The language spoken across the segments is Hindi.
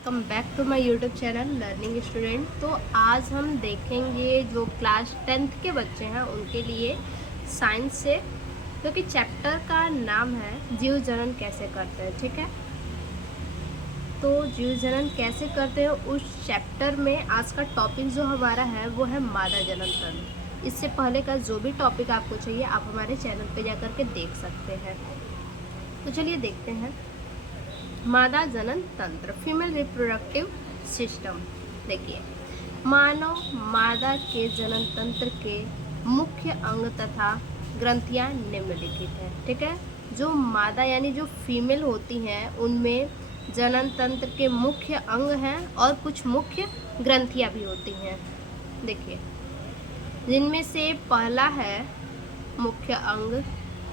Welcome back to my YouTube channel learning student. तो आज हम देखेंगे जो क्लास 10th के बच्चे हैं उनके लिए साइंस से, क्योंकि चैप्टर का नाम है जीव जनन कैसे करते हैं। ठीक है, तो जीव जनन कैसे करते हैं उस चैप्टर में आज का टॉपिक जो हमारा है वो है मादा जनन तंत्र। इससे पहले का जो भी टॉपिक आपको चाहिए आप हमारे चैनल पे जाकर के देख सकते हैं। तो चलिए देखते हैं मादा जनन तंत्र, फीमेल रिप्रोडक्टिव सिस्टम। देखिए, मानव मादा के जनन तंत्र के मुख्य अंग तथा ग्रंथियां निम्नलिखित हैं। ठीक है, जो मादा यानी जो फीमेल होती हैं उनमें जनन तंत्र के मुख्य अंग हैं और कुछ मुख्य ग्रंथियां भी होती हैं। देखिए, जिनमें से पहला है मुख्य अंग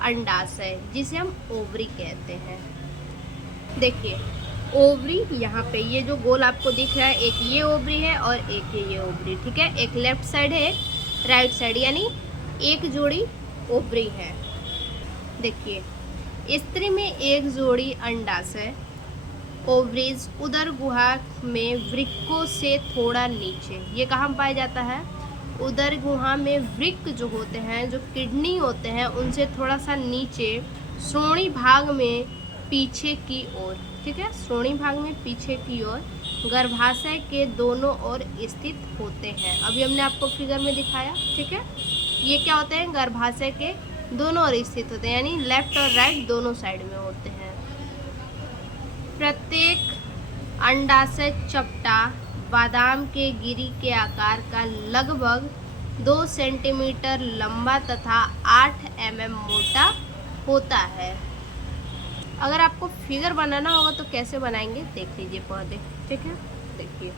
अंडाशय, जिसे हम ओवरी कहते हैं। देखिए, ओवरी यहाँ पे ये जो गोल आपको दिख रहा है, एक ये ओवरी है और एक ये ओवरी। ठीक है, एक लेफ्ट साइड है एक राइट साइड, यानी एक जोड़ी ओवरी है। देखिए, स्त्री में एक जोड़ी अंडाशय ओवरीज उदर गुहा में वृक्कों से थोड़ा नीचे। ये कहाँ पाया जाता है? उदर गुहा में वृक्क जो होते हैं, जो किडनी होते हैं, उनसे थोड़ा सा नीचे श्रोणी भाग में पीछे की ओर। ठीक है, श्रोणी भाग में पीछे की ओर गर्भाशय के दोनों ओर स्थित होते हैं। अभी हमने आपको फिगर में दिखाया। ठीक है, ये क्या होते हैं? गर्भाशय के दोनों ओर स्थित होते हैं, यानी लेफ्ट और राइट दोनों साइड में होते हैं। प्रत्येक अंडाशय चपटा बादाम के गिरी के आकार का, लगभग 2 सेंटीमीटर लंबा तथा 8 mm मोटा होता है। अगर आपको फिगर बनाना होगा तो कैसे बनाएंगे देख लीजिए पौधे। ठीक है, देखिए,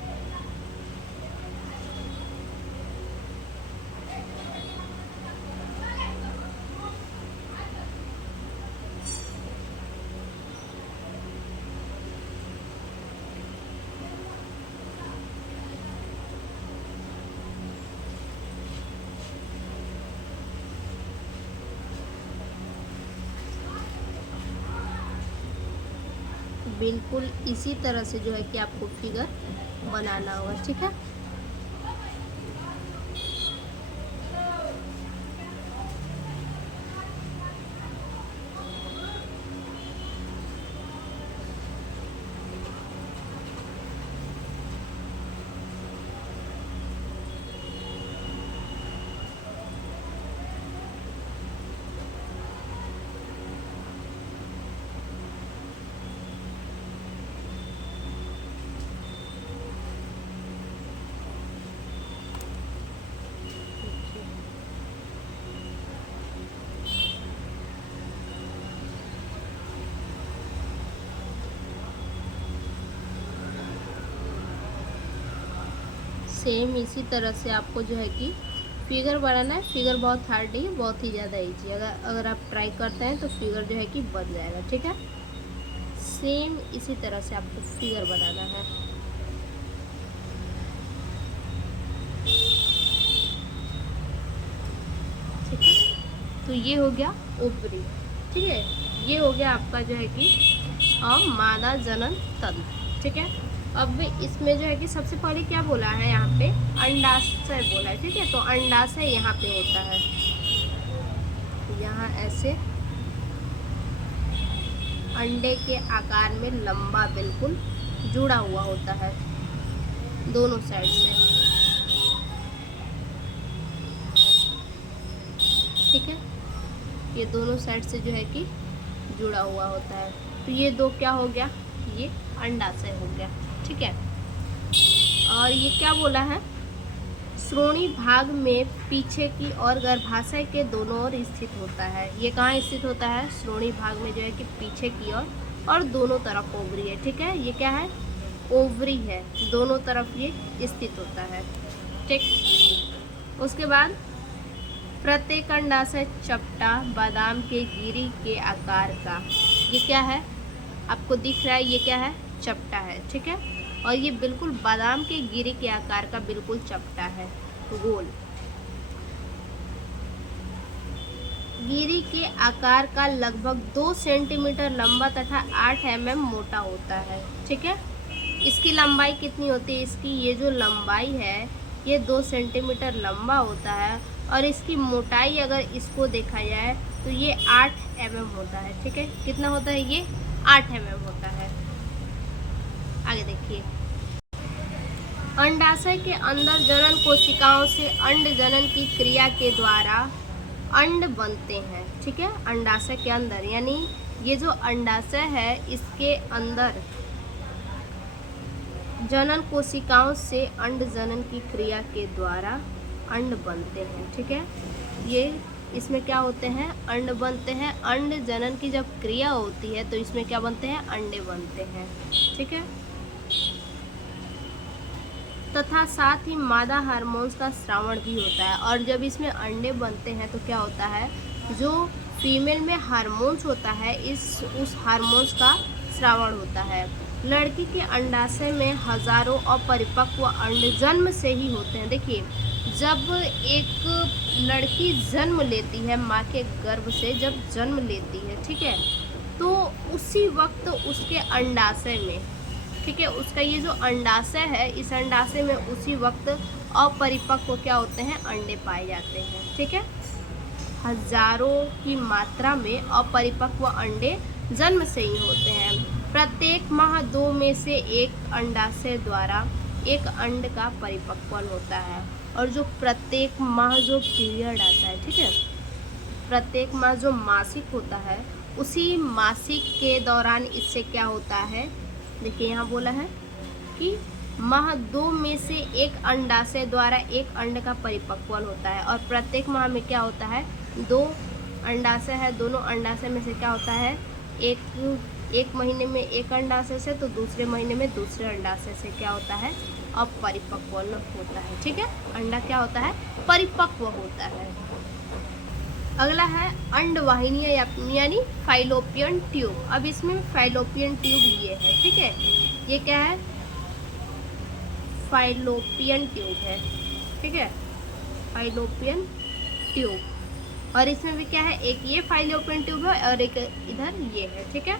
बिल्कुल इसी तरह से जो है कि आपको फिगर बनाना होगा। ठीक है, सेम इसी तरह से आपको जो है कि फिगर बनाना है। फिगर बहुत हार्ड नहीं है, बहुत ही ज़्यादा ईजी। अगर आप ट्राई करते हैं तो फिगर जो है कि बन जाएगा। ठीक है, सेम इसी तरह से आपको फिगर बनाना है। ठीक है, तो ये हो गया ओवरी। ठीक है, ये हो गया आपका जो है कि मादा जनन तंत्र। ठीक है, अब इसमें जो है कि सबसे पहले क्या बोला है, यहाँ पे अंडाशय बोला है। ठीक है, तो अंडाशय यहाँ पे होता है, यहाँ ऐसे अंडे के आकार में लंबा बिल्कुल जुड़ा हुआ होता है दोनों साइड से। ठीक है, ये दोनों साइड से जो है कि जुड़ा हुआ होता है। तो ये दो क्या हो गया? ये अंडाशय हो गया। ठीक है, और ये क्या बोला है? श्रोणी भाग में पीछे की ओर गर्भाशय के दोनों ओर स्थित होता है। ये कहाँ स्थित होता है? श्रोणी भाग में जो है कि पीछे की ओर और दोनों तरफ ओवरी है। ठीक है, ये क्या है? ओवरी है, दोनों तरफ ये स्थित होता है। ठीक, उसके बाद प्रत्येक अंडाशय चपटा बादाम के गिरी के आकार का। ये क्या है? आपको दिख रहा है, ये क्या है? चपटा है। ठीक है, और ये बिल्कुल बादाम के गिरी के आकार का बिल्कुल चपटा है, गोल। गिरी के आकार का, लगभग 2 सेंटीमीटर लंबा तथा 8 mm मोटा होता है। ठीक है, इसकी लंबाई कितनी होती है, इसकी ये जो लंबाई है ये 2 सेंटीमीटर लंबा होता है, और इसकी मोटाई अगर इसको देखा जाए तो ये 8 mm होता है। ठीक है, कितना होता है ये 8 mm होता है। आगे देखिए, अंडाशय के अंदर जनन कोशिकाओं से अंड जनन की क्रिया के द्वारा अंड बनते हैं। ठीक है, अंडाशय के अंदर, यानी ये जो अंडाशय है इसके अंदर जनन कोशिकाओं से अंड जनन की क्रिया के द्वारा अंड बनते हैं। ठीक है, ये इसमें क्या होते हैं, अंड बनते हैं। अंड जनन की जब क्रिया होती है तो इसमें क्या बनते हैं, अंडे बनते हैं। ठीक है, तथा साथ ही मादा हार्मोन्स का स्रावण भी होता है। और जब इसमें अंडे बनते हैं तो क्या होता है, जो फीमेल में हार्मोन्स होता है उस हार्मोन्स का स्रावण होता है। लड़की के अंडाशय में हजारों अपरिपक्व अंड जन्म से ही होते हैं। देखिए, जब एक लड़की जन्म लेती है, माँ के गर्भ से जब जन्म लेती है, ठीक है, तो उसी वक्त उसके अंडाशय में, ठीक है, उसका ये जो अंडाशय है, इस अंडाशय में उसी वक्त अपरिपक्व क्या होते हैं, अंडे पाए जाते हैं। ठीक है, हजारों की मात्रा में अपरिपक्व अंडे जन्म से ही होते हैं। प्रत्येक माह 2 में से एक अंडाशय द्वारा एक अंड का परिपक्वन होता है। और जो प्रत्येक माह जो पीरियड आता है, ठीक है, प्रत्येक माह जो मासिक होता है, उसी मासिक के दौरान इससे क्या होता है, देखिए यहाँ बोला है कि माह 2 में से एक अंडाशय द्वारा एक अंड का परिपक्वन होता है। और प्रत्येक माह में क्या होता है, 2 अंडाशय है, दोनों अंडाशय में से क्या होता है, एक महीने में एक अंडाशय से तो दूसरे महीने में दूसरे अंडाशय से क्या होता है, अपरिपक्वन होता है। ठीक है, अंडा क्या होता है, परिपक्व होता है। अगला है अंडवाहिनी यानी फाइलोपियन ट्यूब। अब इसमें फाइलोपियन ट्यूब ये है, ठीक है, ये क्या है, फाइलोपियन ट्यूब है। ठीक है, फाइलोपियन ट्यूब। और इसमें भी क्या है, एक ये फाइलोपियन ट्यूब है और एक इधर ये है। ठीक है,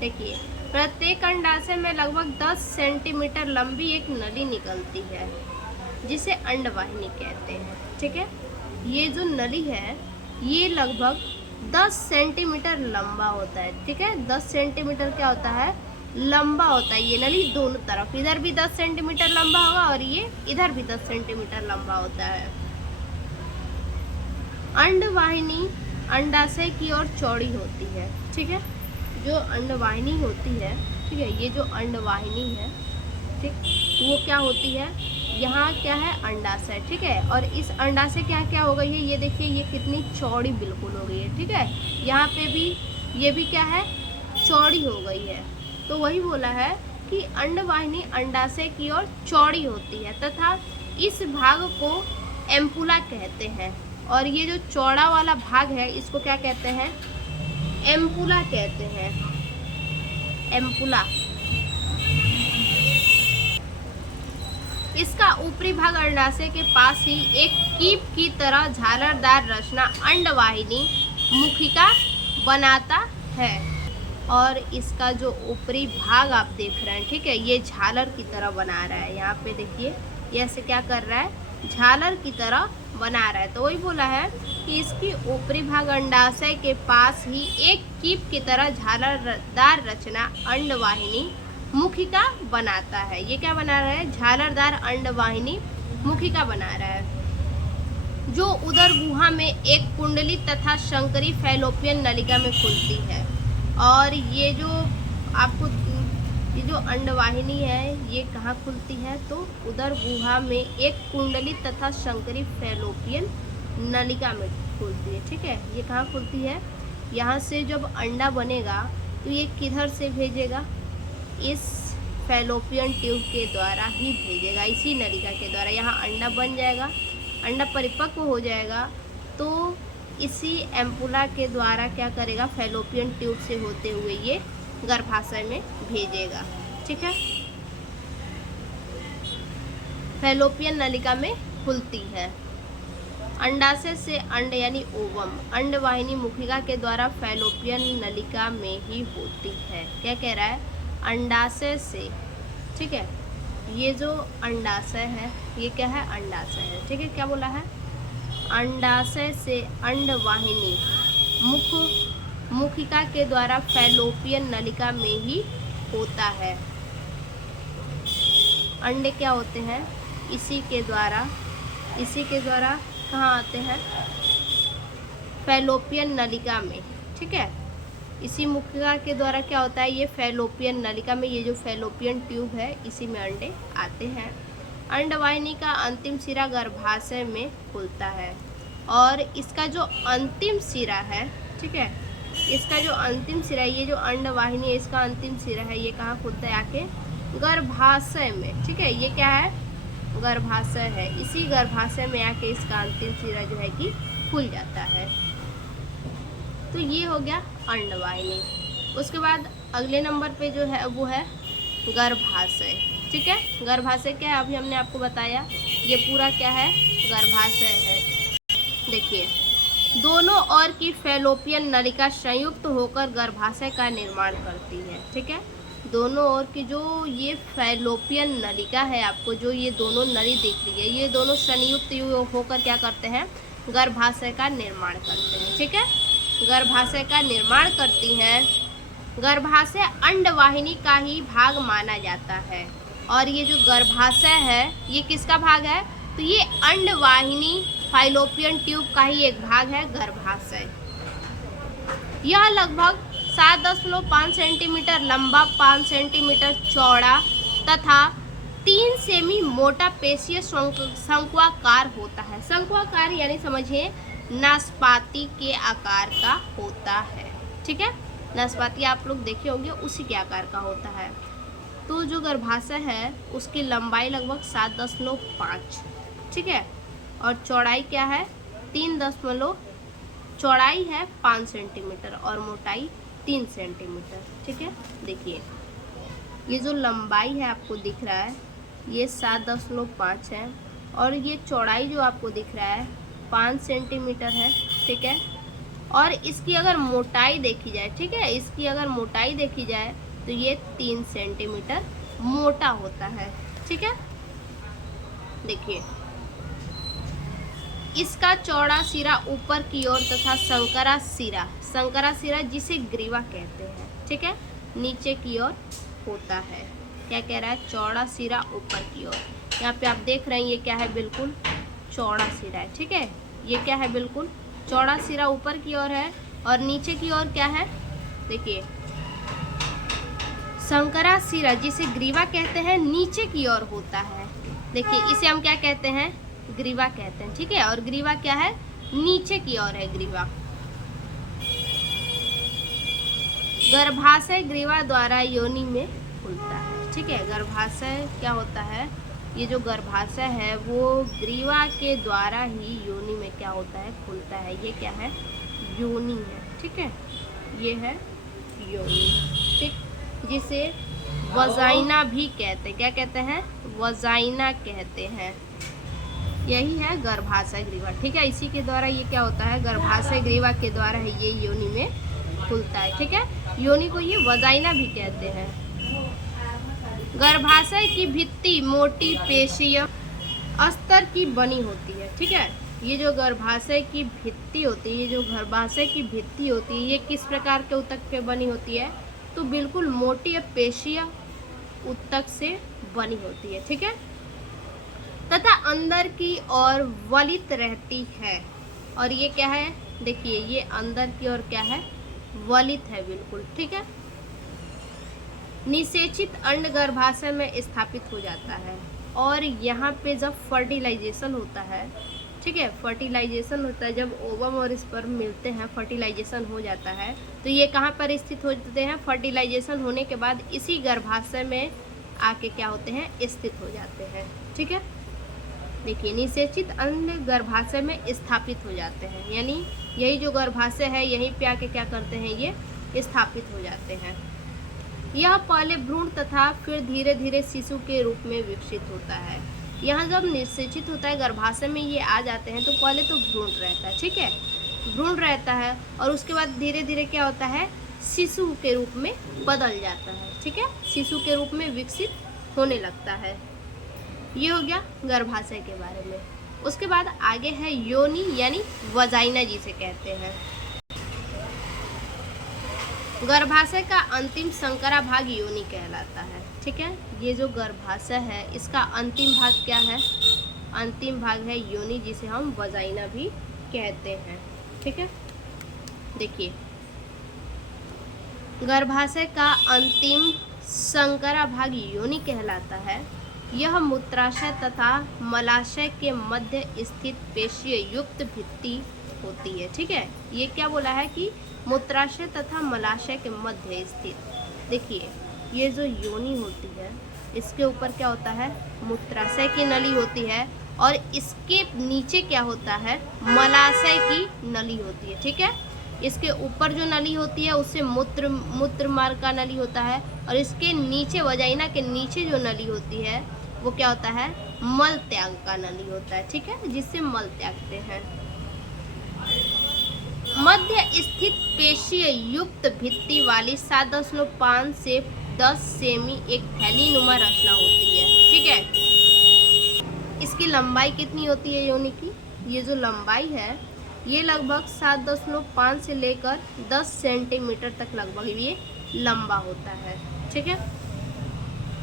देखिए, प्रत्येक अंडाशय में लगभग 10 सेंटीमीटर लंबी एक नली निकलती है जिसे अंडवाहिनी कहते हैं। ठीक है, ये जो नली है ये लगभग 10 सेंटीमीटर लंबा होता है। ठीक है, 10 सेंटीमीटर क्या होता है, लंबा होता है। ये नली दोनों तरफ, इधर भी 10 सेंटीमीटर लंबा होगा और ये इधर भी 10 सेंटीमीटर लंबा होता है। अंडवाहिनी अंडाशय की ओर चौड़ी होती है। ठीक है, जो अंडवाहिनी होती है, ठीक है, ये जो अंडवाहिनी है, ठीक, वो क्या होती है, यहाँ क्या है, अंडाशय। ठीक है, और इस अंडाशय क्या क्या हो गई है, ये देखिए, ये कितनी चौड़ी बिल्कुल हो गई है। ठीक है, यहाँ पे भी ये भी क्या है, चौड़ी हो गई है। तो वही बोला है कि अंडवाहिनी अंडाशय की ओर चौड़ी होती है तथा इस भाग को एम्पुला कहते हैं। और ये जो चौड़ा वाला भाग है इसको क्या कहते हैं, एम्पुला कहते हैं, एम्पुला। इसका ऊपरी भाग अंडाशय के पास ही एक कीप की तरह झालरदार रचना अंडवाहिनी मुखिका बनाता है। और इसका जो ऊपरी भाग आप देख रहे हैं, ठीक है, ये झालर की तरह बना रहा है। यहाँ पे देखिए, ये ऐसे क्या कर रहा है, झालर की तरह बना रहा है। तो वही बोला है कि इसकी ऊपरी भाग अंडाशय के पास ही एक कीप की तरह झालरदार रचना अंडवाहिनी मुखिका बनाता है। ये क्या बना रहा है, झालरदार अंडवाहिनी मुखिका बना रहा है, जो उदर गुहा में एक कुंडली तथा शंकरी फैलोपियन नलिका में खुलती है। और ये जो आपको ये जो अंडवाहिनी है ये कहाँ खुलती है, तो उदर गुहा में एक कुंडली तथा शंकरी फैलोपियन नलिका में खुलती है। ठीक है, ये कहाँ खुलती है, यहाँ से जब अंडा बनेगा तो ये किधर से भेजेगा, इस फैलोपियन ट्यूब के द्वारा ही भेजेगा, इसी नलिका के द्वारा। यहाँ अंडा बन जाएगा, अंडा परिपक्व हो जाएगा तो इसी एम्पुला के द्वारा क्या करेगा, फैलोपियन ट्यूब से होते हुए ये गर्भाशय में भेजेगा। ठीक है, फैलोपियन नलिका में खुलती है। अंडाशय से अंड यानी ओवम अंडवाहिनी मुखिका के द्वारा फैलोपियन नलिका में ही होती है। क्या कह रहा है, अंडाशय से ठीक है। ये जो अंडाशय है ये क्या है, अंडाशय है, ठीक है। क्या बोला है, अंडाशय से अंडवाहिनी मुखिका के द्वारा फैलोपियन नलिका में ही होता है। अंडे क्या होते हैं, इसी के द्वारा कहाँ आते हैं, फैलोपियन नलिका में, ठीक है। इसी मुखिका के द्वारा क्या होता है, ये फैलोपियन नलिका में, ये जो फैलोपियन ट्यूब है इसी में अंडे आते हैं। अंडवाहिनी का अंतिम सिरा गर्भाशय में खुलता है और इसका जो अंतिम सिरा है, ठीक है, इसका जो अंतिम सिरा है, ये जो अंडवाहिनी है इसका अंतिम सिरा है, ये कहाँ खुलता है, आके गर्भाशय में, ठीक है। ये क्या है, गर्भाशय है, इसी गर्भाशय में आके इसका अंतिम सिरा जो है कि खुल जाता है। तो ये हो गया अंडवाहिनी। उसके बाद अगले नंबर पे जो है वो है गर्भाशय, ठीक है। गर्भाशय क्या है, अभी हमने आपको बताया, ये पूरा क्या है, गर्भाशय है। देखिए, दोनों ओर की फैलोपियन नलिका संयुक्त होकर गर्भाशय का निर्माण करती है, ठीक है। दोनों ओर की जो ये फैलोपियन नलिका है, आपको जो ये दोनों नली दिख रही है, ये दोनों संयुक्त होकर क्या करते हैं, गर्भाशय का निर्माण करते हैं, ठीक है। गर्भाशय का निर्माण करती हैं। गर्भाशय अंडवाहिनी का ही भाग माना जाता है और ये जो गर्भाशय है ये किसका भाग है, तो ये अंडवाहिनी फाइलोपियन ट्यूब का ही एक भाग है गर्भाशय। यह लगभग 7.5 सेंटीमीटर लंबा, 5 सेंटीमीटर चौड़ा तथा 3 सेमी मोटा पेशीय शंक्वाकार होता है। शंक्वाकार यानी समझिए नाशपाती के आकार का होता है, ठीक है। नाशपाती आप लोग देखे होंगे, उसी के आकार का होता है। तो जो गर्भाशय है उसकी लंबाई लगभग 7.5, ठीक है, और चौड़ाई क्या है, 3 चौड़ाई है 5 सेंटीमीटर और मोटाई 3 सेंटीमीटर, ठीक है। देखिए, ये जो लंबाई है आपको दिख रहा है ये 7.5 है और ये चौड़ाई जो आपको दिख रहा है 5 सेंटीमीटर है, ठीक है। और इसकी अगर मोटाई देखी जाए, ठीक है, इसकी अगर मोटाई देखी जाए तो ये 3 सेंटीमीटर मोटा होता है, ठीक है। देखिए, इसका चौड़ा सिरा ऊपर की ओर तथा संकरा सिरा जिसे ग्रीवा कहते हैं, ठीक है, नीचे की ओर होता है। क्या कह रहा है, चौड़ा सिरा ऊपर की ओर। यहाँ पे आप देख रहे हैं ये क्या है, बिल्कुल चौड़ा सिरा है, ठीक है। ये क्या है, बिल्कुल चौड़ा सिरा ऊपर की ओर है और नीचे की ओर क्या है, देखिए संकरा सिरा जिसे ग्रीवा कहते हैं नीचे की ओर होता है। देखिए, इसे हम क्या कहते हैं, ग्रीवा कहते हैं, ठीक है। और ग्रीवा क्या है, नीचे की ओर है ग्रीवा। गर्भाशय ग्रीवा द्वारा योनि में खुलता है, ठीक है। गर्भाशय क्या होता है, ये जो गर्भाशय है वो ग्रीवा के द्वारा ही योनि में क्या होता है, खुलता है। ये क्या है, योनि है, ठीक है, ये है योनि, ठीक, जिसे वजाइना भी कहते हैं। क्या कहते हैं, वजाइना कहते हैं। यही है गर्भाशय ग्रीवा, ठीक है। इसी के द्वारा ये क्या होता है, गर्भाशय ग्रीवा के द्वारा ही ये योनि में खुलता है, ठीक है। योनि को ये वजाइना भी कहते हैं। गर्भाशय की भित्ति मोटी पेशीय अस्तर की बनी होती है, ठीक है। ये जो गर्भाशय की भित्ति होती है, ये जो गर्भाशय की भित्ति होती है, ये किस प्रकार के ऊतक पे बनी होती है, तो बिल्कुल मोटी पेशीय ऊतक से बनी होती है, ठीक है, तथा अंदर की ओर वलित रहती है। और ये क्या है, देखिए ये अंदर की ओर क्या है, वलित है बिल्कुल, ठीक है। निषेचित अंड गर्भाशय में स्थापित हो जाता है और यहाँ पे जब फर्टिलाइजेशन होता है, ठीक है, फर्टिलाइजेशन होता है, जब ओवम और स्पर्म मिलते हैं, फर्टिलाइजेशन हो जाता है, तो ये कहाँ पर स्थित होते हैं, फर्टिलाइजेशन होने के बाद इसी गर्भाशय में आके क्या होते हैं, स्थित हो जाते हैं, ठीक है। देखिए, निषेचित अंड गर्भाशय में स्थापित हो जाते हैं, यानी यही जो गर्भाशय है यहीं पे आके क्या करते हैं, ये स्थापित हो जाते हैं। यह पहले भ्रूण तथा फिर धीरे धीरे शिशु के रूप में विकसित होता है। यहाँ जब निषेचित होता है गर्भाशय में ये आ जाते हैं तो पहले तो भ्रूण रहता है, ठीक है, भ्रूण रहता है और उसके बाद धीरे धीरे क्या होता है, शिशु के रूप में बदल जाता है, ठीक है, शिशु के रूप में विकसित होने लगता है। ये हो गया गर्भाशय के बारे में। उसके बाद आगे है योनि यानी वजाइना जिसे कहते हैं। गर्भाशय का अंतिम संकरा भाग योनि कहलाता है। ठीक है, ये जो गर्भाशय है इसका अंतिम भाग क्या है? अंतिम भाग है योनि जिसे हम वजाइना भी कहते हैं। ठीक है, देखिए गर्भाशय का अंतिम संकरा भाग योनि कहलाता है। यह मूत्राशय तथा मलाशय के मध्य स्थित पेशीय युक्त भित्ति होती है। ठीक है, ये क्या बोला है कि मूत्राशय तथा मलाशय के मध्य स्थित। देखिए ये जो योनि होती है इसके ऊपर क्या होता है? मूत्राशय की नली होती है और इसके नीचे क्या होता है? मलाशय की नली होती है। ठीक है, इसके ऊपर जो नली होती है उससे मूत्र मार्ग का नली होता है और इसके नीचे वजाइना के नीचे जो नली होती है वो क्या होता है? मल त्याग का नली होता है। ठीक है, जिससे मल त्यागते हैं। मध्य स्थित पेशीय युक्त भित्ति वाली 7.5 से 10 सेमी एक थैलीनुमा रचना होती है। ठीक है, इसकी लंबाई कितनी होती है योनि की? ये जो लंबाई है ये लगभग 7.5 से लेकर 10 सेंटीमीटर तक लगभग ये लंबा होता है। ठीक है,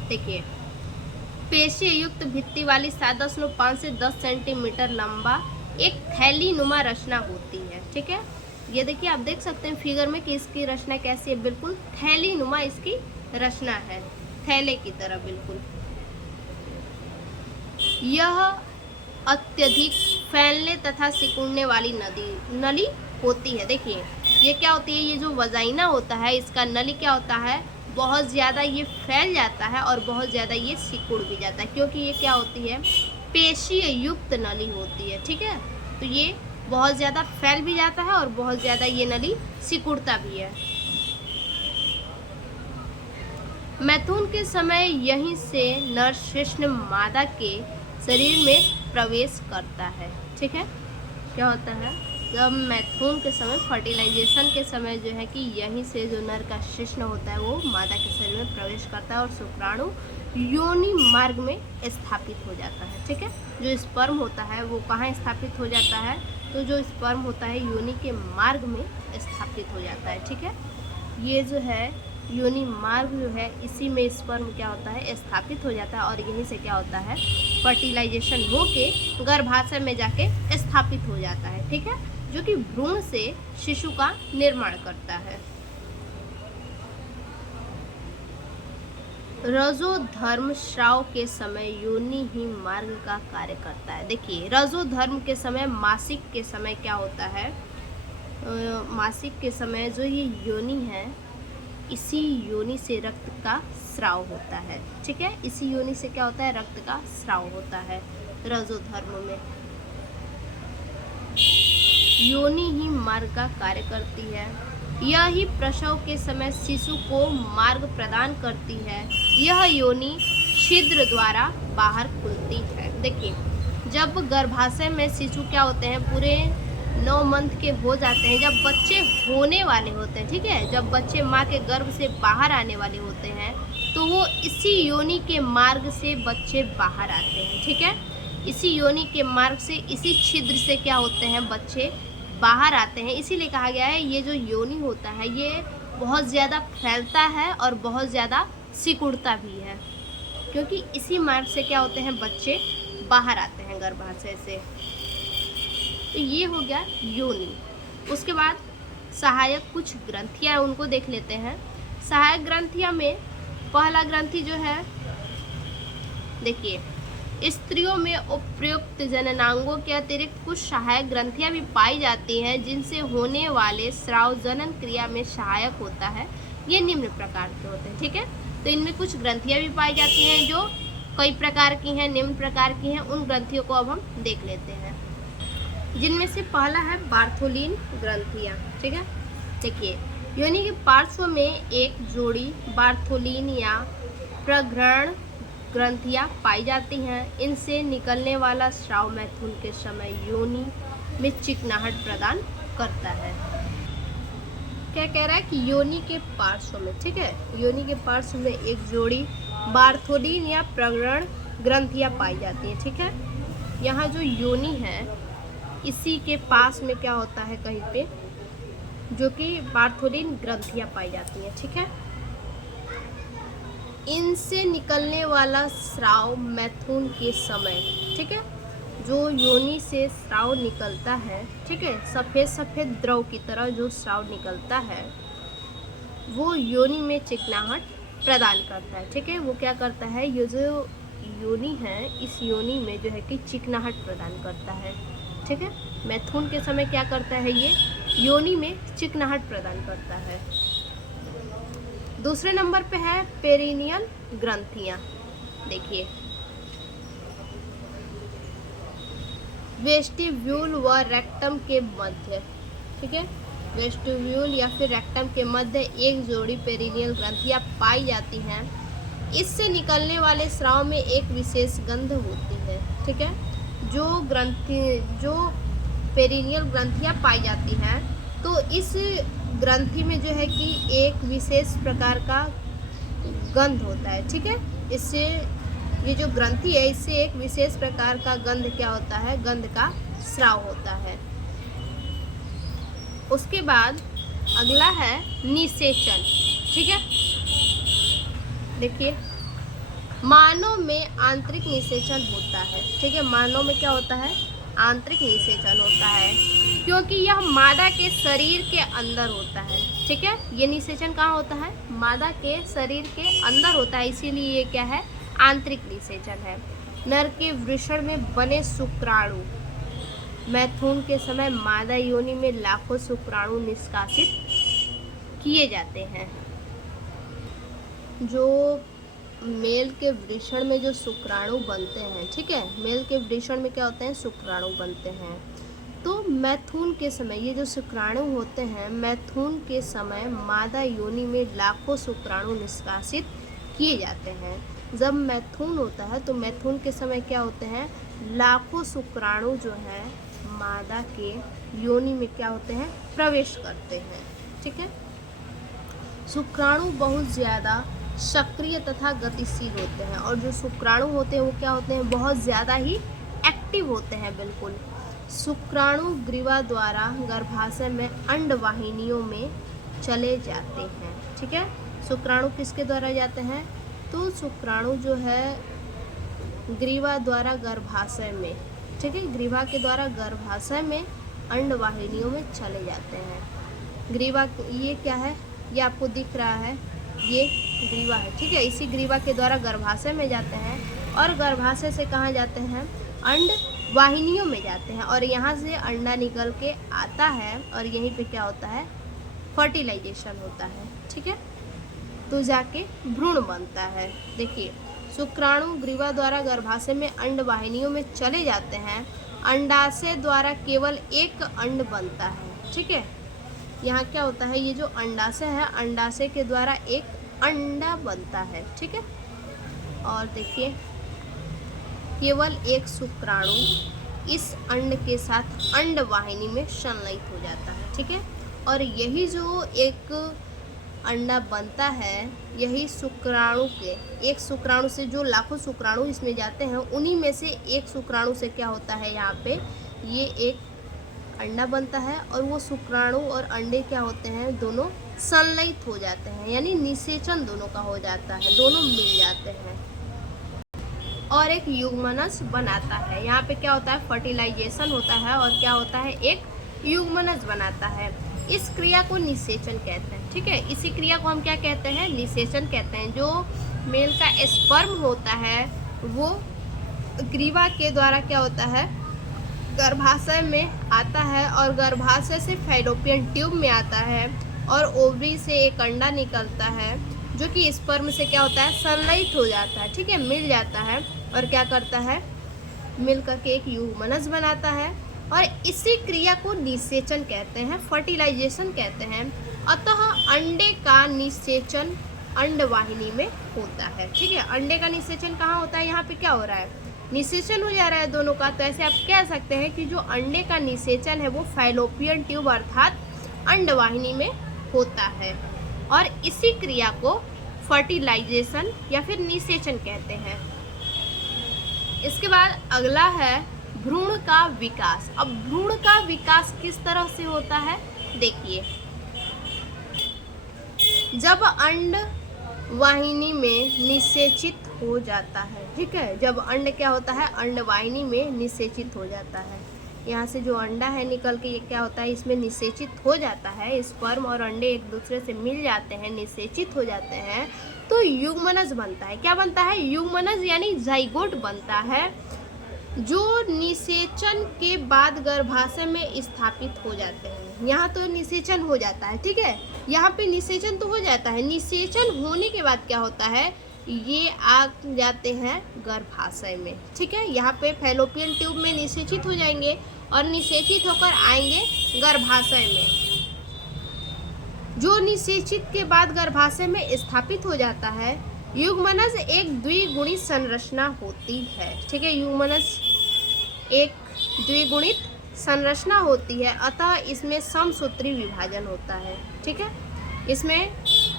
देखिए पेशीय युक्त भित्ति वाली 7.5 से 10 सेंटीमीटर लंबा एक थैलीनुमा रचना होती है। ठीक है, ये देखिए आप देख सकते हैं फिगर में कि इसकी रचना कैसी है, बिल्कुल थैलीनुमा इसकी रचना है, थैले की तरह बिल्कुल। यह अत्यधिक फैलने तथा सिकुड़ने वाली नली होती है। देखिए ये क्या होती है? ये जो वजाइना होता है इसका नली क्या होता है? बहुत ज़्यादा ये फैल जाता है और बहुत ज़्यादा ये सिकुड़ भी जाता है, क्योंकि ये क्या होती है? पेशीय युक्त नली होती है। ठीक है, तो ये बहुत ज़्यादा फैल भी जाता है और बहुत ज़्यादा ये नली सिकुड़ता भी है। मैथुन के समय यहीं से नर शिश्न मादा के शरीर में प्रवेश करता है। ठीक है, क्या होता है? जब मैथुन के समय, फर्टिलाइजेशन के समय जो है कि यहीं से जो नर का शिश्न होता है वो मादा के शरीर में प्रवेश करता है और शुक्राणु योनि मार्ग में स्थापित हो जाता है। ठीक है, जो स्पर्म होता है वो कहाँ स्थापित हो जाता है? तो जो स्पर्म होता है योनि के मार्ग में स्थापित हो जाता है। ठीक है, ये जो है योनि मार्ग जो है इसी में स्पर्म क्या होता है? स्थापित हो जाता है और यहीं से क्या होता है? फर्टिलाइजेशन होके गर्भाशय में जाके स्थापित हो जाता है। ठीक है, जो कि भ्रूण से शिशु का निर्माण करता है। रजोधर्म स्राव के समय योनि ही मार्ग का कार्य करता है। देखिए रजोधर्म के समय, मासिक के समय क्या होता है? मासिक के समय जो ये योनि है इसी योनि से रक्त का स्राव होता है। ठीक है, इसी योनि से क्या होता है? रक्त का स्राव होता है रजोधर्म में। योनि ही मार्ग का कार्य करती है। यह ही प्रसव के समय शिशु को मार्ग प्रदान करती है। यह योनि छिद्र द्वारा बाहर खुलती है। देखिए जब गर्भाशय में शिशु क्या होते हैं? पूरे 9 मंथ के हो जाते हैं, जब बच्चे होने वाले होते हैं। ठीक है, जब बच्चे माँ के गर्भ से बाहर आने वाले होते हैं तो वो इसी योनि के मार्ग से बच्चे बाहर आते हैं। ठीक है, इसी योनि के मार्ग से, इसी छिद्र से क्या होते हैं? बच्चे बाहर आते हैं। इसीलिए कहा गया है ये जो योनि होता है ये बहुत ज़्यादा फैलता है और बहुत ज़्यादा सिकुड़ता भी है, क्योंकि इसी मार्ग से क्या होते हैं? बच्चे बाहर आते हैं गर्भाशय से। तो ये हो गया योनि। उसके बाद सहायक कुछ ग्रंथियाँ उनको देख लेते हैं। सहायक ग्रंथियाँ में पहला ग्रंथि जो है, देखिए स्त्रियों में उपयुक्त जननांगों के अतिरिक्त कुछ सहायक ग्रंथियां भी पाई जाती हैं जिनसे होने वाले स्राव जनन क्रिया में सहायक होता है। ये निम्न प्रकार के होते हैं। ठीक है, तो इनमें कुछ ग्रंथियां भी पाई जाती हैं जो कई प्रकार की हैं, निम्न प्रकार की हैं। उन ग्रंथियों को अब हम देख लेते हैं, जिनमें से पहला है बार्थोलिन ग्रंथियाँ। ठीक है, देखिए योनि के पार्श्व में एक जोड़ी बार्थोलिन या प्रघ्राण ग्रंथियाँ पाई जाती हैं। इनसे निकलने वाला स्राव मैथुन के समय योनि में चिकनाहट प्रदान करता है। क्या कह रहा है कि योनि के पार्श्व में, ठीक है, योनि के पार्श्व में एक जोड़ी बार्थोडीन या प्रगरण ग्रंथियां पाई जाती हैं। ठीक है, यहाँ जो योनि है इसी के पास में क्या होता है कहीं पे, जो कि बार्थोडीन ग्रंथियां पाई जाती हैं। ठीक है, इनसे निकलने वाला स्राव मैथुन के समय, ठीक है, जो योनि से स्राव निकलता है, ठीक है, सफ़ेद सफ़ेद द्रव की तरह जो स्राव निकलता है वो योनि में चिकनाहट प्रदान करता है। ठीक है, वो क्या करता है, ये जो योनि है इस योनि में जो है कि चिकनाहट प्रदान करता है। ठीक है, मैथुन के समय क्या करता है, ये योनि में चिकनाहट प्रदान करता है। दूसरे नंबर पे है पेरिनियल ग्रंथियां। देखिए, वेस्टिब्यूल व रेक्टम के मध्य, ठीक है, वेस्टिब्यूल या फिर रेक्टम के मध्य एक जोड़ी पेरिनियल ग्रंथियां पाई जाती हैं। इससे निकलने वाले स्राव में एक विशेष गंध होती है। ठीक है, जो पेरिनियल ग्रंथियां पाई जाती हैं तो इस ग्रंथि में जो है कि एक विशेष प्रकार का गंध होता है। ठीक है, इससे ये जो ग्रंथि है इससे एक विशेष प्रकार का गंध क्या होता है, गंध का स्राव होता है। उसके बाद अगला है निषेचन। ठीक है, देखिए, मानव में आंतरिक निषेचन होता है। ठीक है, मानव में क्या होता है, आंतरिक निषेचन होता है, क्योंकि यह मादा के शरीर के अंदर होता है। ठीक है, ये निषेचन कहाँ होता है, मादा के शरीर के अंदर होता है, इसीलिए ये क्या है, आंतरिक निषेचन है। नर के वृषण में बने शुक्राणु, मैथुन के समय मादा योनि में लाखों शुक्राणु निष्कासित किए जाते हैं। जो मेल के वृषण में जो शुक्राणु बनते हैं, ठीक है, मेल के वृषण में क्या होते हैं, शुक्राणु बनते हैं। तो मैथुन के समय ये जो शुक्राणु होते हैं, मैथुन के समय मादा योनि में लाखों शुक्राणु निष्कासित किए जाते हैं। जब मैथुन होता है तो मैथुन के समय क्या होते हैं, लाखों शुक्राणु जो है मादा के योनि में क्या होते हैं, प्रवेश करते हैं। ठीक है, शुक्राणु बहुत ज़्यादा सक्रिय तथा गतिशील होते हैं, और जो शुक्राणु होते हैं वो क्या होते हैं, बहुत ज़्यादा ही एक्टिव होते हैं। बिल्कुल, शुक्राणु ग्रीवा द्वारा गर्भाशय में अंडवाहिनियों में चले जाते हैं। ठीक है, शुक्राणु किसके द्वारा जाते हैं, तो शुक्राणु जो है ग्रीवा द्वारा गर्भाशय में, ठीक है, ग्रीवा के द्वारा गर्भाशय में अंडवाहिनियों में चले जाते हैं। ग्रीवा ये क्या है, ये आपको दिख रहा है, ये ग्रीवा है। ठीक है, इसी ग्रीवा के द्वारा गर्भाशय में जाते हैं और गर्भाशय से कहाँ जाते हैं, अंड वाहिनियों में जाते हैं, और यहाँ से अंडा निकल के आता है और यहीं पे क्या होता है, फर्टिलाइजेशन होता है। ठीक है, तो जाके भ्रूण बनता है। देखिए, शुक्राणु ग्रीवा द्वारा गर्भाशय में अंड वाहिनियों में चले जाते हैं। अंडाशय द्वारा केवल एक अंड बनता है। ठीक है, यहाँ क्या होता है, ये जो अंडाशय है, अंडाशय के द्वारा एक अंडा बनता है। ठीक है, और देखिए, केवल एक शुक्राणु इस अंड के साथ अंड वाहिनी में संलयित हो जाता है। ठीक है, और यही जो एक अंडा बनता है, यही शुक्राणु के, एक शुक्राणु से जो लाखों शुक्राणु इसमें जाते हैं, उन्हीं में से एक शुक्राणु से क्या होता है, यहाँ पे ये एक अंडा बनता है, और वो शुक्राणु और अंडे क्या होते हैं, दोनों संलयित हो जाते हैं, यानी निषेचन दोनों का हो जाता है, दोनों मिल जाते हैं और एक युग्मनज बनाता है। यहाँ पे क्या होता है, फर्टिलाइजेशन होता है, और क्या होता है, एक युग्मनज बनाता है। इस क्रिया को निषेचन कहते हैं। ठीक है, इसी क्रिया को हम क्या कहते हैं, निषेचन कहते हैं। जो मेल का स्पर्म होता है वो ग्रीवा के द्वारा क्या होता है, गर्भाशय में आता है, और गर्भाशय से फैलोपियन ट्यूब में आता है, और ओवरी से एक अंडा निकलता है जो कि स्पर्म से क्या होता है, संलयित हो जाता है। ठीक है, मिल जाता है, और क्या करता है, मिल करके एक युग्मनज बनाता है, और इसी क्रिया को निषेचन कहते हैं, फर्टिलाइजेशन कहते हैं। अतः अंडे का निषेचन अंडवाहिनी में होता है। ठीक है, अंडे का निषेचन कहाँ होता है, यहाँ पे क्या हो रहा है, निषेचन हो जा रहा है दोनों का। तो ऐसे आप कह सकते हैं कि जो अंडे का निषेचन है वो फैलोपियन ट्यूब अर्थात अंडवाहिनी में होता है, और इसी क्रिया को फर्टिलाइजेशन या फिर निषेचन कहते हैं। इसके बाद अगला है भ्रूण का विकास। अब भ्रूण का विकास किस तरह से होता है, देखिए, जब अंड वाहिनी में निषेचित हो जाता है, ठीक है, जब अंड क्या होता है, अंड वाहिनी में निषेचित हो जाता है, यहाँ से जो अंडा है निकल के ये क्या होता है, इसमें निषेचित हो जाता है, स्पर्म और अंडे एक दूसरे से मिल जाते हैं, निषेचित हो जाते हैं, तो युग्मनज बनता है। क्या बनता है, युग्मनज यानी जाइगोट बनता है, जो निषेचन के बाद गर्भाशय में स्थापित हो जाते हैं। यहाँ तो निषेचन हो जाता है, ठीक है, यहाँ पे निषेचन तो हो जाता है, निषेचन होने के बाद क्या होता है, ये आ जाते हैं गर्भाशय में, ठीक है, यहाँ पे फैलोपियन ट्यूब में निषेचित हो जाएंगे और निषेचित होकर आएंगे गर्भाशय में। जो निषेचित के बाद गर्भाशय में स्थापित हो जाता है, युग्मनज एक द्विगुणित संरचना होती है, ठीक है, युग्मनज एक द्विगुणित संरचना होती है, अतः इसमें समसूत्री विभाजन होता है, ठीक है। इसमें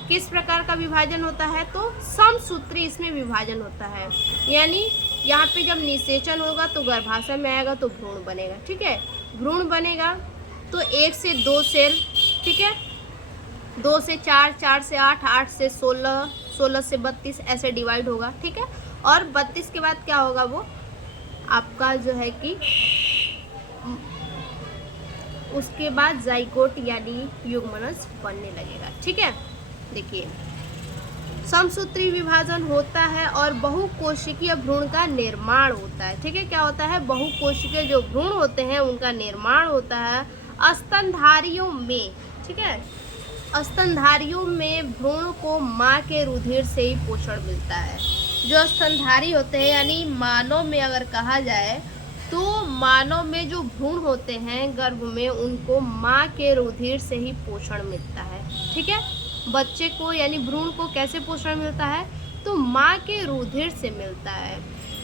किस प्रकार का विभाजन होता है, तो समसूत्री इसमें विभाजन होता है, यानी यहाँ पे जब निषेचन होगा तो गर्भाशय में आएगा तो भ्रूण बनेगा, ठीक है, भ्रूण बनेगा तो 1 से 2 सेल, ठीक है, 2 से 4, 4 से 8, 8 से 16, 16 से 32 ऐसे डिवाइड होगा, ठीक है, और 32 के बाद क्या होगा, वो आपका जो है कि उसके बाद जाइगोट यानी युग्मनज बनने लगेगा, ठीक है। देखिए, समसूत्री विभाजन होता है और बहुकोशिकीय भ्रूण का निर्माण होता है, ठीक है, क्या होता है, बहुकोशिकीय जो भ्रूण होते हैं उनका निर्माण होता है स्तनधारियों में, ठीक है, स्तनधारियों में भ्रूण को माँ के रुधिर से ही पोषण मिलता है। जो स्तनधारी होते हैं यानी मानव में अगर कहा जाए तो मानव में जो भ्रूण होते हैं गर्भ में, उनको माँ के रुधिर से ही पोषण मिलता है, ठीक है, बच्चे को यानी भ्रूण को कैसे पोषण मिलता है, तो माँ के रुधिर से मिलता है।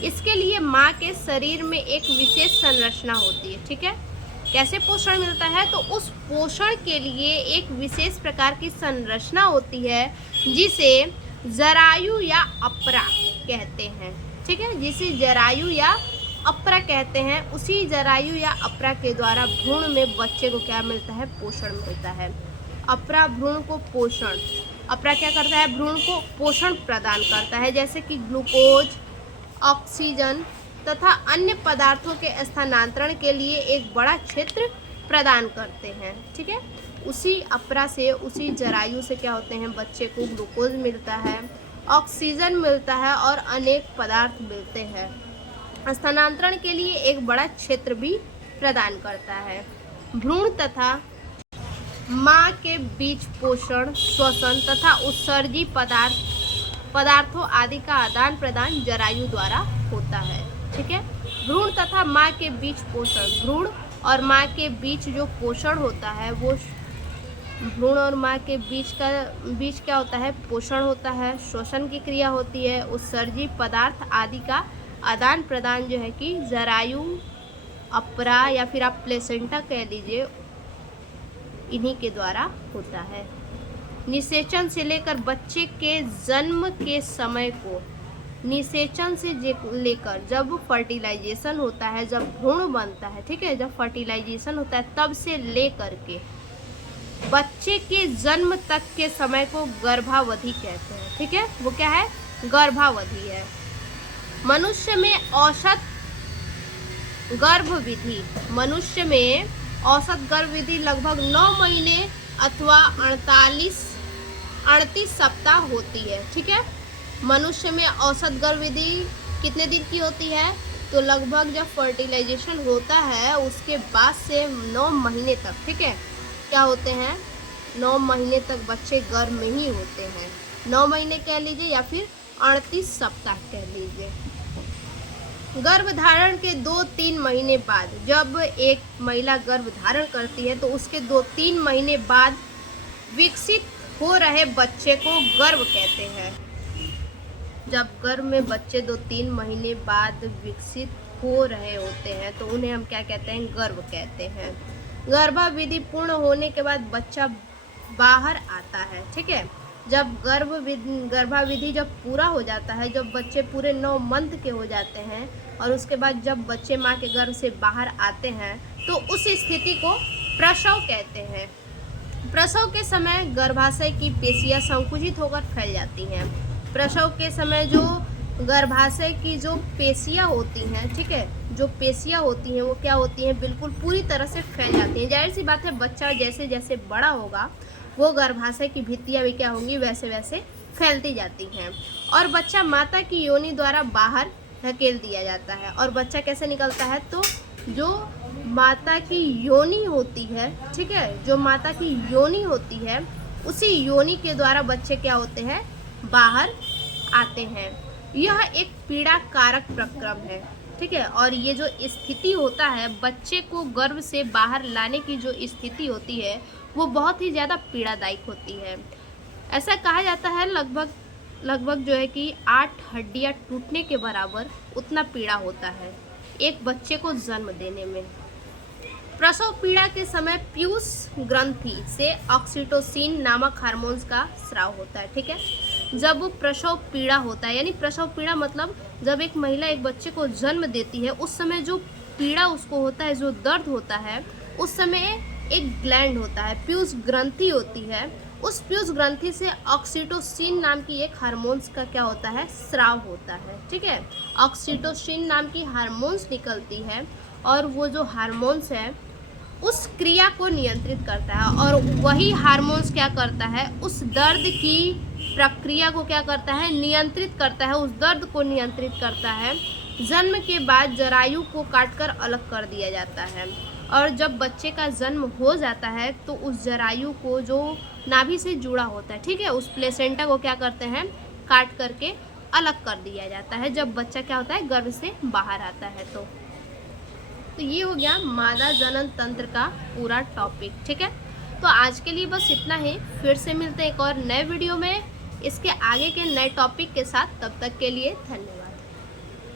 इसके लिए माँ के शरीर में एक विशेष संरचना होती है, ठीक है, कैसे पोषण मिलता है, तो उस पोषण के लिए एक विशेष प्रकार की संरचना होती है जिसे जरायु या अपरा कहते हैं, ठीक है, जिसे जरायु या अपरा कहते हैं। उसी जरायु या अपरा के द्वारा भ्रूण में बच्चे को क्या मिलता है, पोषण मिलता है। अपरा भ्रूण को पोषण, अपरा क्या करता है, भ्रूण को पोषण प्रदान करता है, जैसे कि ग्लूकोज, ऑक्सीजन तथा अन्य पदार्थों के स्थानांतरण के लिए एक बड़ा क्षेत्र प्रदान करते हैं, ठीक है। उसी अपरा से, उसी जरायु से क्या होते हैं, बच्चे को ग्लूकोज मिलता है, ऑक्सीजन मिलता है और अनेक पदार्थ मिलते हैं। स्थानांतरण के लिए एक बड़ा क्षेत्र भी प्रदान करता है। भ्रूण तथा माँ के बीच पोषण, श्वसन तथा उत्सर्जी पदार्थों आदि का आदान प्रदान जरायु द्वारा होता है, ठीक है। भ्रूण तथा माँ के बीच पोषण, भ्रूण और माँ के बीच जो पोषण होता है वो भ्रूण और माँ के बीच क्या होता है, पोषण होता है, श्वसन की क्रिया होती है, उत्सर्जी पदार्थ आदि का आदान प्रदान जो है कि जरायु, अपरा या फिर आप प्लेसेंटा कह लीजिए, इन्हीं के द्वारा होता है। निषेचन से लेकर बच्चे के जन्म के समय को, निषेचन से लेकर जब फर्टिलाइजेशन होता है, जब भ्रूण बनता है, ठीक है, जब फर्टिलाइजेशन होता है तब से लेकर के बच्चे के जन्म तक के समय को गर्भावधि कहते हैं, ठीक है, वो क्या है, गर्भावधि है। मनुष्य में औसत गर्भविधि, मनुष्य में औसत गर्भविधि लगभग 9 महीने अथवा 38 सप्ताह होती है, ठीक है। मनुष्य में औसत गर्भविधि कितने दिन की होती है, तो लगभग जब फर्टिलाइजेशन होता है उसके बाद से 9 महीने तक, ठीक है, क्या होते हैं, 9 महीने तक बच्चे गर्भ में ही होते हैं। 9 महीने कह लीजिए या फिर 38 सप्ताह कह लीजिए। गर्भधारण के 2-3 महीने बाद, जब एक महिला गर्भ धारण करती है तो उसके 2-3 महीने बाद विकसित हो रहे बच्चे को गर्भ कहते हैं। जब गर्भ में बच्चे 2-3 महीने बाद विकसित हो रहे होते हैं तो उन्हें हम क्या कहते हैं, गर्भ कहते हैं। गर्भाविधि पूर्ण होने के बाद बच्चा बाहर आता है, ठीक है, जब गर्भाविधि जब पूरा हो जाता है, जब बच्चे पूरे 9 मंथ के हो जाते हैं और उसके बाद जब बच्चे माँ के गर्भ से बाहर आते हैं तो उस स्थिति को प्रसव कहते हैं। प्रसव के समय गर्भाशय की पेशियां संकुचित होकर फैल जाती हैं। प्रसव के समय जो गर्भाशय की जो पेशियां होती हैं, ठीक है, जो पेशियां होती हैं वो क्या होती हैं, बिल्कुल पूरी तरह से फैल जाती हैं। जाहिर सी बात है, बच्चा जैसे जैसे बड़ा होगा वो गर्भाशय की भित्तियां भी क्या होंगी, वैसे वैसे फैलती जाती हैं और बच्चा माता की योनि द्वारा बाहर धकेल दिया जाता है। और बच्चा कैसे निकलता है, तो जो माता की योनि होती है, ठीक है, जो माता की योनि होती है उसी योनि के द्वारा बच्चे क्या होते हैं, बाहर आते हैं। यह एक पीड़ा कारक प्रक्रम है, ठीक है। और ये जो स्थिति होता है, बच्चे को गर्भ से बाहर लाने की जो स्थिति होती है वो बहुत ही ज़्यादा पीड़ादायक होती है। ऐसा कहा जाता है लगभग जो है कि 8 हड्डियां टूटने के बराबर उतना पीड़ा होता है एक बच्चे को जन्म देने में। प्रसव पीड़ा के समय पीयूष ग्रंथि से ऑक्सीटोसिन नामक हार्मोन्स का स्राव होता है, ठीक है। जब प्रसव पीड़ा होता है, यानी प्रसव पीड़ा मतलब जब एक महिला एक बच्चे को जन्म देती है उस समय जो पीड़ा उसको होता है, जो दर्द होता है, उस समय एक ग्लैंड होता है, पीयूष ग्रंथि होती है। उस पीयूष ग्रंथि से ऑक्सीटोसिन नाम की एक हार्मोन्स का क्या होता है, स्राव होता है, ठीक है। ऑक्सीटोसिन नाम की हार्मोन्स निकलती है और वो जो हार्मोन्स है उस क्रिया को नियंत्रित करता है और वही हार्मोन्स क्या करता है, उस दर्द की प्रक्रिया को क्या करता है, नियंत्रित करता है, उस दर्द को नियंत्रित करता है। जन्म के बाद जरायु को काटकर अलग कर दिया जाता है और जब बच्चे का जन्म हो जाता है तो उस जरायु को जो नाभि से जुड़ा होता है, ठीक है, उस प्लेसेंटा को क्या करते हैं, काट करके अलग कर दिया जाता है जब बच्चा क्या होता है, गर्भ से बाहर आता है। तो ये हो गया मादा जनन तंत्र का पूरा टॉपिक, ठीक है। तो आज के लिए बस इतना ही, फिर से मिलते हैं एक और नए वीडियो में इसके आगे के नए टॉपिक के साथ। तब तक के लिए धन्यवाद।